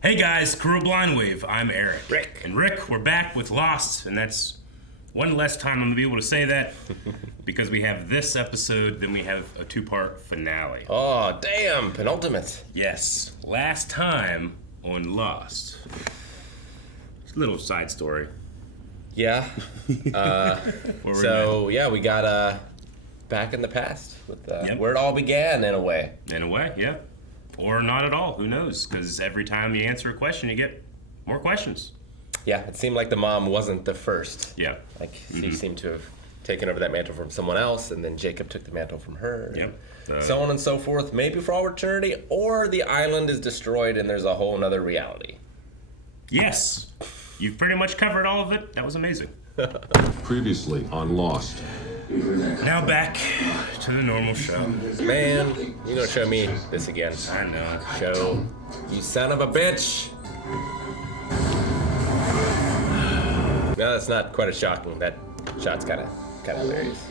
Hey guys, Crew Blindwave, I'm Eric. Rick. And Rick, we're back with Lost, and that's one less time I'm going to be able to say that because we have this episode, then we have a two-part finale. Oh, damn, penultimate. Yes, last time on Lost. It's a little side story. Yeah. We got back in the past with where it all began in a way. In a way, yeah. Or not at all, who knows? Because every time you answer a question, you get more questions. Yeah, it seemed like the mom wasn't the first. Yeah. Like, she seemed to have taken over that mantle from someone else, and then Jacob took the mantle from her. Yep. So on and so forth, maybe for all eternity, or the island is destroyed and there's a whole nother reality. Yes. You've pretty much covered all of it. That was amazing. Previously on Lost. Now back to the normal show. Man, you gonna show me this again. I know. Show, you son of a bitch. No, that's not quite as shocking. That shot's kind of hilarious.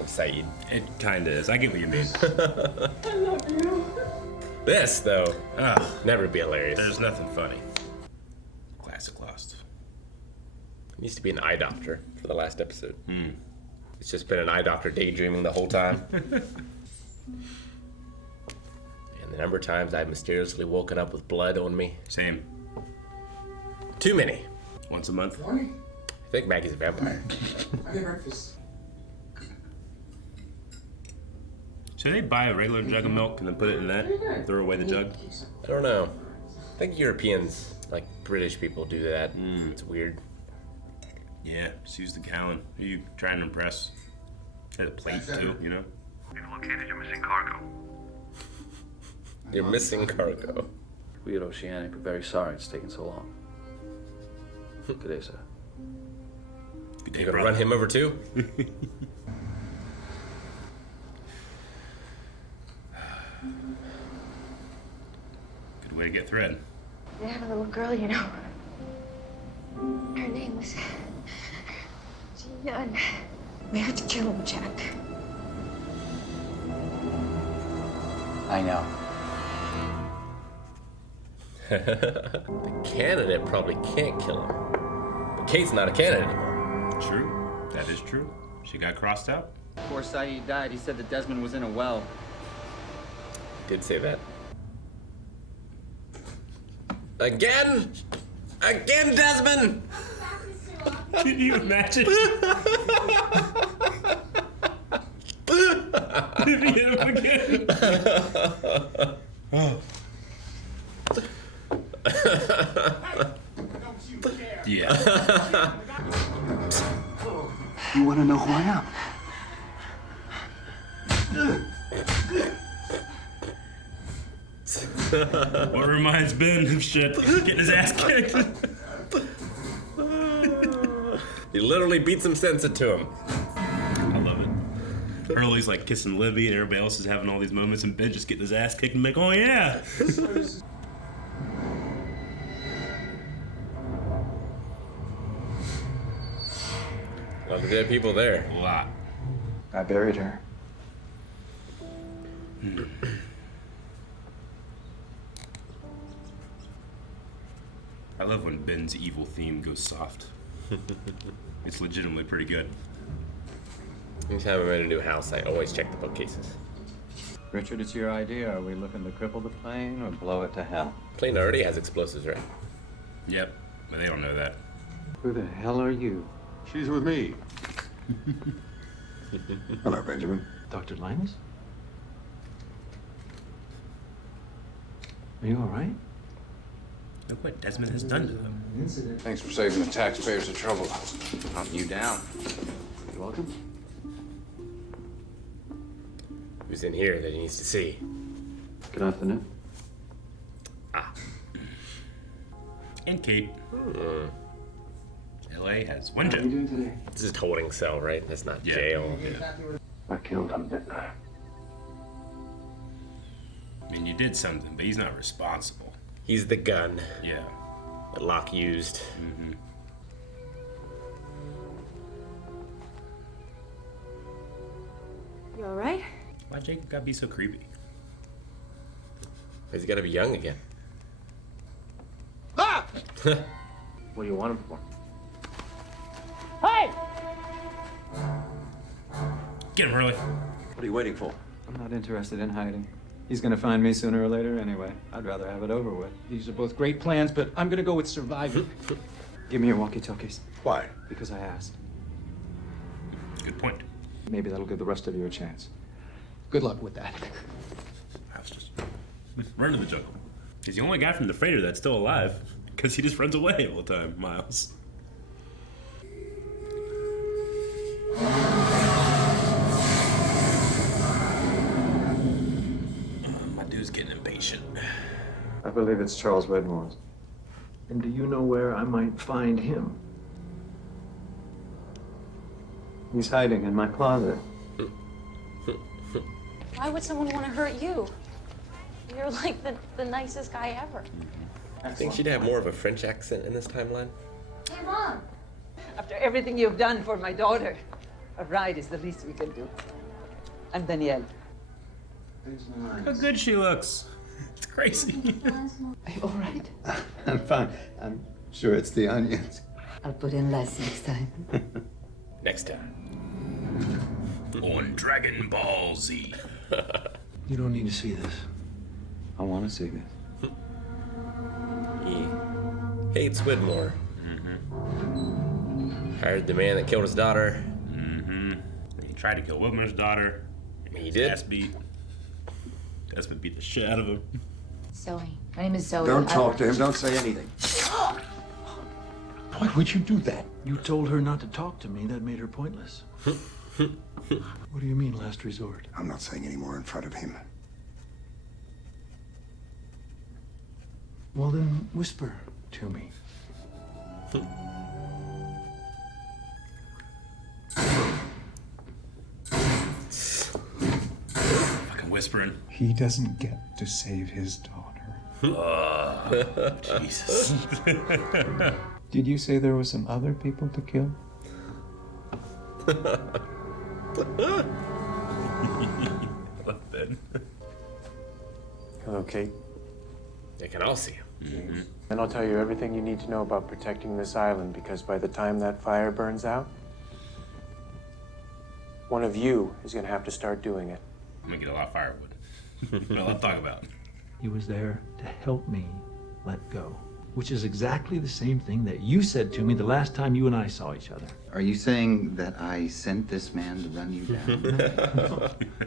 Of Saeed. It kind of is. I get what you mean. I love you. This, though, Ugh, never be hilarious. there's nothing funny. Classic Lost. Needs to be an eye doctor for the last episode. It's just been an eye doctor daydreaming the whole time. And the number of times I've mysteriously woken up with blood on me. Same. Too many. Once a month. Morning. I think Maggie's a vampire. I get breakfast. Should they buy a regular jug of milk and then put it in that and throw away the jug? I don't know. I think Europeans, like British people, do that. It's weird. Yeah, just use the gallon. Who are you trying to impress? Had a plate too, you know? We've located your missing cargo. You're missing cargo. We at Oceanic are very sorry it's taken so long. Good day, sir. Good day, You gonna brother. run him over too? Good way to get thread. I had a little girl, you know. Her name was Gina. We had to kill him, Jack. I know. The candidate probably can't kill him. But Kate's not a candidate anymore. True. That is true. She got crossed out. Before Saeed died, he said that Desmond was in a well. Did say that. Again? Again, Desmond! Can you imagine? If he hit him again. Yeah. You want to know who I am? What reminds Ben of shit? Getting his ass kicked. He literally beat some sense into him. I love it. Hurley's like kissing Libby and everybody else is having all these moments and Ben just getting his ass kicked and like, oh yeah. A lot of dead people there. A lot. I buried her. I love when Ben's evil theme goes soft. It's legitimately pretty good. Anytime I'm in a new house, I always check the bookcases. Richard, it's your idea. Are we looking to cripple the plane or blow it to hell? Plane already has explosives, right? Yep, but they don't know that. Who the hell are you? She's with me. Hello, Benjamin. Dr. Linus? Are you all right? Look what Desmond has done to them. Thanks for saving the taxpayers the trouble. Hunting you down. You're welcome. Who's in here that he needs to see? Good afternoon. And Kate. LA has one How are you job. doing today? This is holding cell, right? That's not Yeah. jail. I killed him, didn't I? I mean, you did something, but he's not responsible. He's the gun Yeah. that Locke used. You all right? Why Jacob gotta be so creepy? He's got to be young again. What do you want him for? Get him, Hurley. What are you waiting for? I'm not interested in hiding. He's gonna find me sooner or later anyway. I'd rather have it over with. These are both great plans, but I'm gonna go with surviving. Give me your walkie-talkies. Why? Because I asked. Good point. Maybe that'll give the rest of you a chance. Good luck with that. Miles just run to the jungle. He's the only guy from the freighter that's still alive because he just runs away all the time, Miles. My dude's getting impatient. I believe it's Charles Whitmore's. And do you know where I might find him? He's hiding in my closet. Why would someone want to hurt you? You're like the nicest guy ever. I think she'd have more of a French accent in this timeline. Hey, Mom. After everything you've done for my daughter, a ride is the least we can do. I'm Danielle. Look how good she looks. It's crazy. Are you all right? I'm fine. I'm sure it's the onions. I'll put in less next time. Next time. On Dragon Ball Z. You don't need to see this. I want to see this. He hates Whitmore. Hired the man that killed his daughter. He tried to kill Whitmore's daughter. He did. Ass beat. Desmond beat the shit out of him. Zoe. My name is Zoe. Don't talk to him. Don't say anything. Why would you do that? You told her not to talk to me. That made her pointless. What do you mean, last resort? I'm not saying any more in front of him. Well, then whisper to me. Fucking whispering. He doesn't get to save his daughter. Jesus. Did you say there were some other people to kill? Hello, Kate. They can all see him. And I'll tell you everything you need to know about protecting this island, because by the time that fire burns out, one of you is going to have to start doing it. I'm gonna get a lot of firewood. Got a lot to talk about. He was there to help me let go, which is exactly the same thing that you said to me the last time you and I saw each other. Are you saying that I sent this man to run you down?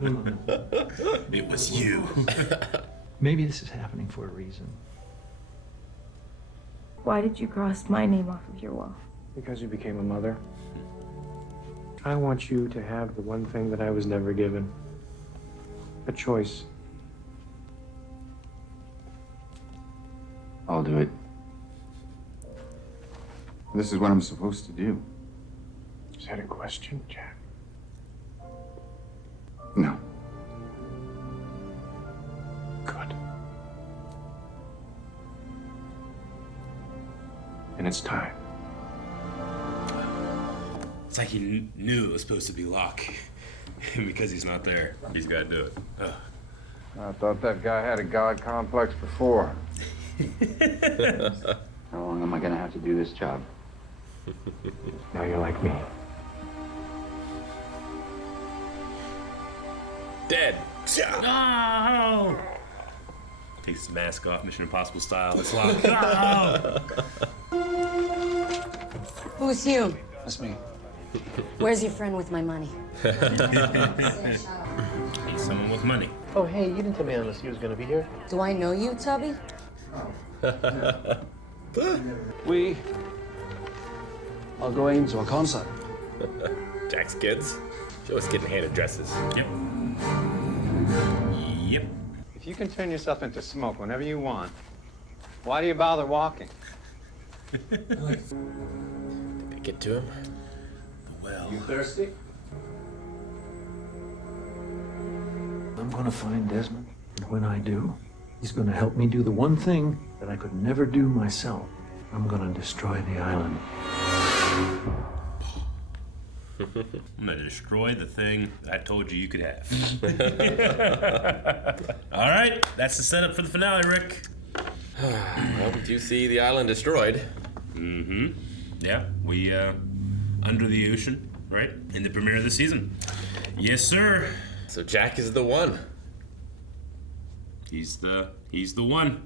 No. It was you. Maybe this is happening for a reason. Why did you cross my name off of your wall? Because you became a mother. I want you to have the one thing that I was never given. A choice. I'll do it. This is what I'm supposed to do. Is that a question, Jack? No. Good. And it's time. It's like he knew it was supposed to be Locke. Because he's not there. He's gotta do it. Ugh. I thought that guy had a god complex before. How long am I gonna have to do this job? Now you're like me. Dead. No! Takes his mask off, Mission Impossible style. It's Locke. No! Who's you? That's me. Where's your friend with my money? He's someone with money. Oh, hey, you didn't tell me unless he was going to be here. Do I know you, Tubby? We are going to a concert. Jack's kids. She always getting handed dresses. Yep. Yep. If you can turn yourself into smoke whenever you want, why do you bother walking? Did they get to him? Well. You thirsty? I'm gonna find Desmond, and when I do, he's gonna help me do the one thing that I could never do myself. I'm gonna destroy the island. I'm gonna destroy the thing I told you you could have. All right, that's the setup for the finale, Rick. Well, we do see the island destroyed. Mm-hmm. Yeah, we, under the ocean, right? In the premiere of the season. Yes, sir. So Jack is the one. He's the one.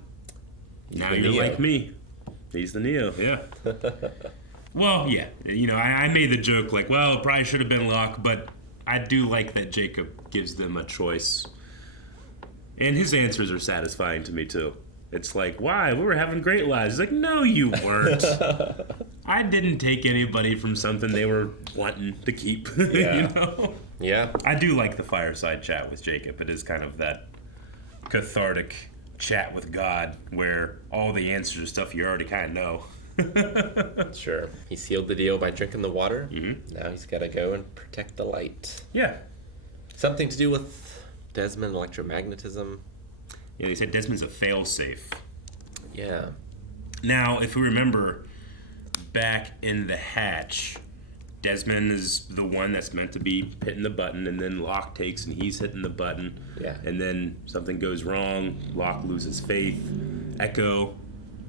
Now the you're Neo. like me. He's the Neo, yeah. Well, yeah. You know, I made the joke like, well, it probably should have been Locke, but I do like that Jacob gives them a choice. And his answers are satisfying to me, too. It's like, why? We were having great lives. He's like, no, you weren't. I didn't take anybody from something they were wanting to keep, Yeah. you know? Yeah. I do like the fireside chat with Jacob. It is kind of that cathartic chat with God where all the answers are stuff you already kind of know. Sure. He sealed the deal by drinking the water. Mm-hmm. Now he's got to go and protect the light. Yeah. Something to do with Desmond, electromagnetism. Yeah, they said Desmond's a failsafe. Yeah. Now, if we remember back in the hatch, Desmond is the one that's meant to be hitting the button, and then Locke takes and he's hitting the button. Yeah. And then something goes wrong. Locke loses faith. Echo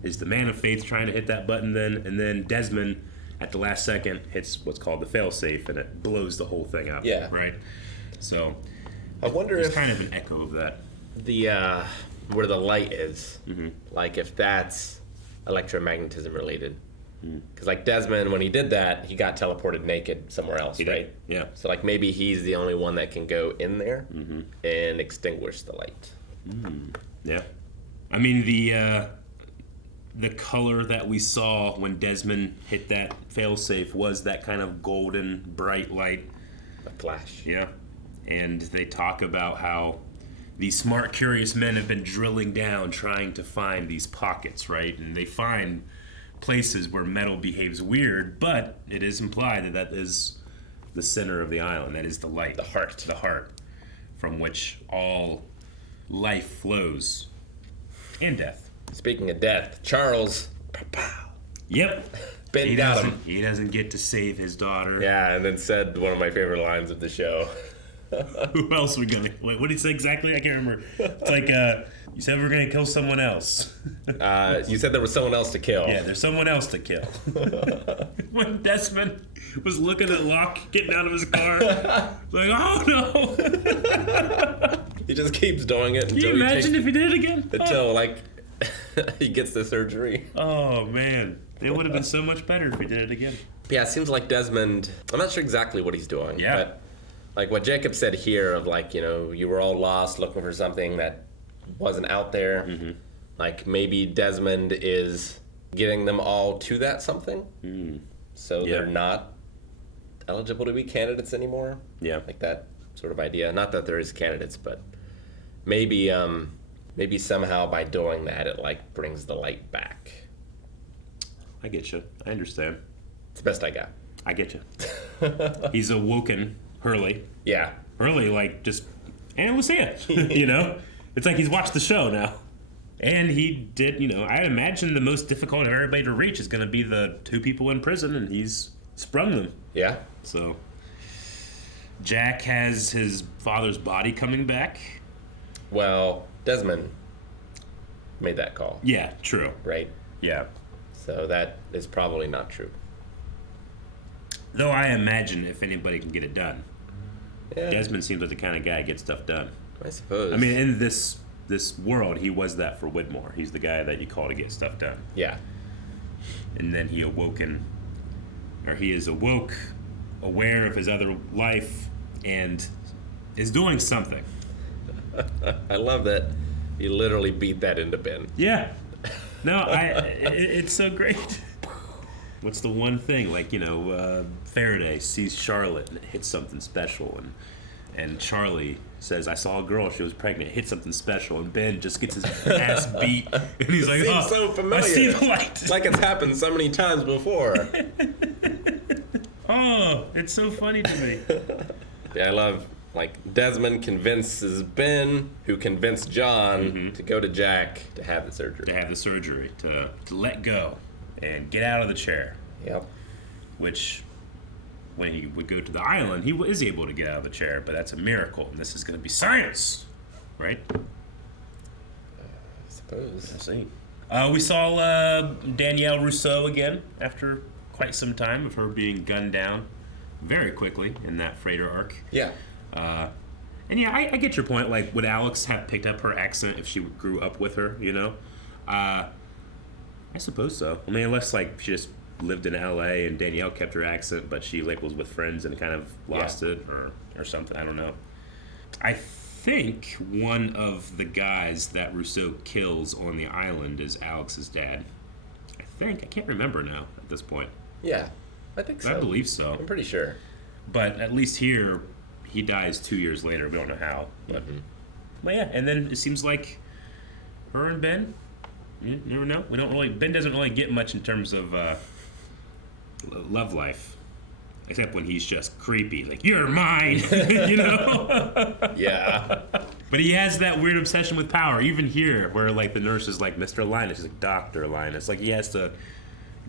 is the man of faith trying to hit that button then, and then Desmond at the last second hits what's called the failsafe, and it blows the whole thing up. Yeah. Right? So I wonder there's if kind of an echo of that. the where the light is, Mm-hmm. like if that's electromagnetism related. Because like Desmond, when he did that, he got teleported naked somewhere else, He did, right? yeah. So like maybe he's the only one that can go in there Mm-hmm. and extinguish the light. Yeah. I mean, the color that we saw when Desmond hit that failsafe was that kind of golden, bright light. A flash. Yeah. And they talk about how these smart, curious men have been drilling down trying to find these pockets, right? And they find places where metal behaves weird, but it is implied that that is the center of the island. That is the light. The heart. The heart from which all life flows. And death. Speaking of death, Charles. Pow. Yep. Ben He got doesn't- him. He doesn't get to save his daughter. Yeah, and then said one of my favorite lines of the show. Who else we gonna? Wait, what did he say exactly? I can't remember. It's like, you said we're gonna kill someone else. You said there was someone else to kill. Yeah, there's someone else to kill. When Desmond was looking at Locke getting out of his car, like, oh no! He just keeps doing it Can until you imagine if he did it again? until like he gets the surgery. Oh man, it would have been so much better if he did it again. Yeah, it seems like Desmond. I'm not sure exactly what he's doing. Yeah. But like what Jacob said here of like, you know, you were all lost looking for something that wasn't out there. Mm-hmm. Like maybe Desmond is getting them all to that something. So Yeah. they're not eligible to be candidates anymore. Yeah. Like that sort of idea. Not that there is candidates, but maybe maybe somehow by doing that it like brings the light back. I get you. I understand. It's the best I got. I get you. He's awoken Hurley. Yeah. Hurley, like, just, and we'll see it. You know? It's like he's watched the show now. And he did, you know, I imagine the most difficult of everybody to reach is going to be the two people in prison, and he's sprung them. Yeah. So, Jack has his father's body coming back. Well, Desmond made that call. Yeah, true. Right? Yeah. So that is probably not true. Though I imagine if anybody can get it done. Yeah. Desmond seems like the kind of guy that gets stuff done. I suppose. I mean, in this world, he was that for Whitmore. He's the guy that you call to get stuff done. Yeah. And then he is awoke, aware of his other life, and is doing something. I love that you literally beat that into Ben. Yeah. No, it's so great. What's the one thing? Like, you know, Faraday sees Charlotte and it hits something special, and Charlie says, I saw a girl, she was pregnant, it hit something special, and Ben just gets his ass beat, and he's like, Seems oh, so familiar. I see the light. Like it's happened so many times before. Oh, it's so funny to me. Yeah, I love, like, Desmond convinces Ben, who convinced John to go to Jack to have the surgery. To have the surgery, to let go and get out of the chair. Yep. Which, when he would go to the island, he is able to get out of the chair, but that's a miracle, and this is going to be science, right? I suppose. I see. We saw Danielle Rousseau again after quite some time of her being gunned down very quickly in that freighter arc. Yeah. And yeah, I get your point. Like, would Alex have picked up her accent if she grew up with her, you know? I suppose so. I mean, unless, like, she just lived in L.A. and Danielle kept her accent, but she, like, was with friends and kind of lost it or something. I don't know. I think one of the guys that Rousseau kills on the island is Alex's dad. I think. I can't remember now at this point. Yeah, I think so. I believe so. I'm pretty sure. But at least here, he dies 2 years later. We don't know how. But, but yeah, and then it seems like her and Ben, you never know. We don't really. Ben doesn't really get much in terms of love life, except when he's just creepy, like you're mine, you know. Yeah. But he has that weird obsession with power. Even here, where like the nurse is like Mr. Linus, he's like Dr. Linus. Like he has to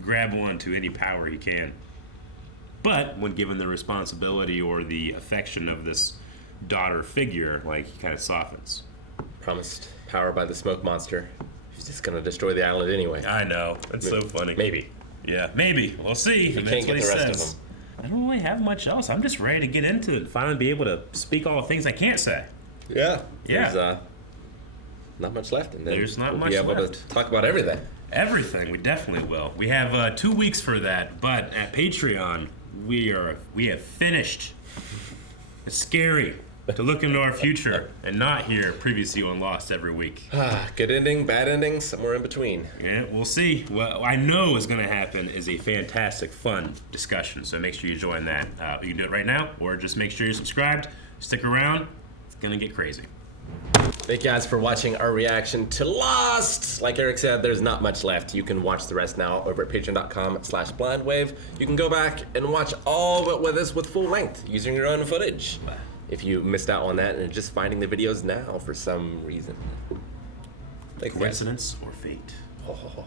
grab onto any power he can. But when given the responsibility or the affection of this daughter figure, like he kind of softens. Promised power by the smoke monster. He's just gonna destroy the island anyway. I know. It's so funny. Maybe. Yeah, maybe. We'll see. If you can't get the rest of them. I don't really have much else. I'm just ready to get into it and finally be able to speak all the things I can't say. Yeah. Yeah. There's not much left, and then there's not we'll much be able left to talk about everything. Everything. We definitely will. We have 2 weeks for that, but at Patreon, we have finished. It's scary to look into our future and not hear previously on Lost every week. Good ending, bad ending, somewhere in between. Yeah, we'll see. What I know is going to happen is a fantastic, fun discussion. So make sure you join that. You can do it right now, or just make sure you're subscribed. Stick around. It's going to get crazy. Thank you guys for watching our reaction to Lost. Like Eric said, there's not much left. You can watch the rest now over at patreon.com/blindwave. You can go back and watch all of it with us with full length using your own footage. If you missed out on that and are just finding the videos now for some reason. Coincidence or fate? Ho, ho, ho.